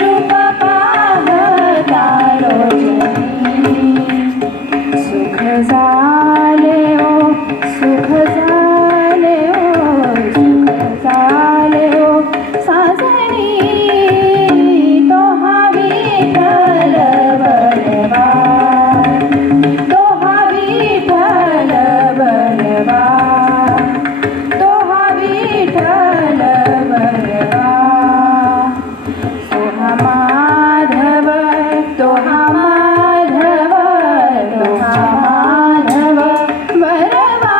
रूप पाहता रोजनी सुख झाले ओ सुख झाले ओ सुख झाले ओ साजणी तो हा विठ्ठल बलवा तो हा विठ्ठल बलवा तो हा विठ्ठल बलवा तो हा माधव तो हा माधव तो हा माधव बलवा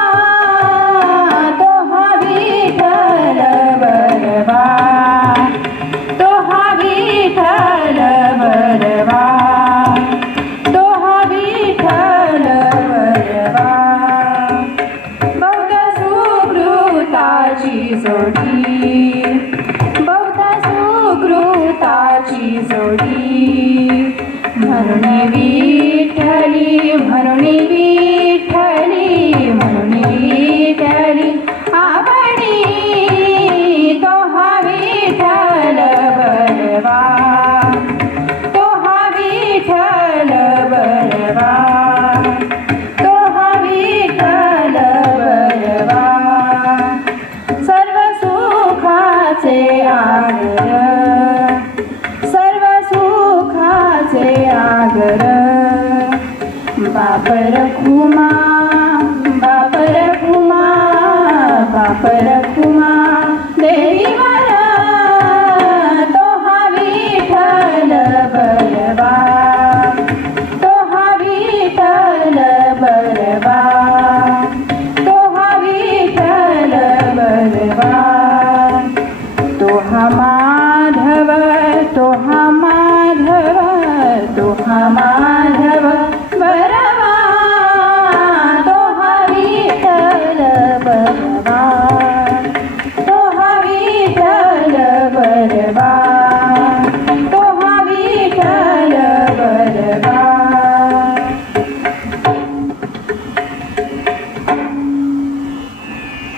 तो हा विठ्ठल बलवा तो हा विठ्ठल बलवा तो हा विठ्ठल बलवा बौद्ध सुकृताची जोडी बौद्ध सुकृताची जोडी म्हणून विठ्ठली म्हणून विठ्ठली म्हणून विठ्ठली आवडी तो हा विठ्ठल बलवा तो हा विठ्ठल बलवा तो हा विठ्ठल बलवा सर्व सुखाचे आगर सर्व सुखाचे आगर बाप रखुमा बाप रखुमा बाप रखुमा देवीवर तो हा विठ्ठल बलवा तो हा विठ्ठल बलवा तो हा विठ्ठल बलवा तो हा माधव तो हा माधव तो हा माधव बलवा तो हा विठ्ठल बलवा तो हा विठ्ठल बलवा तो हा विठ्ठल बलवा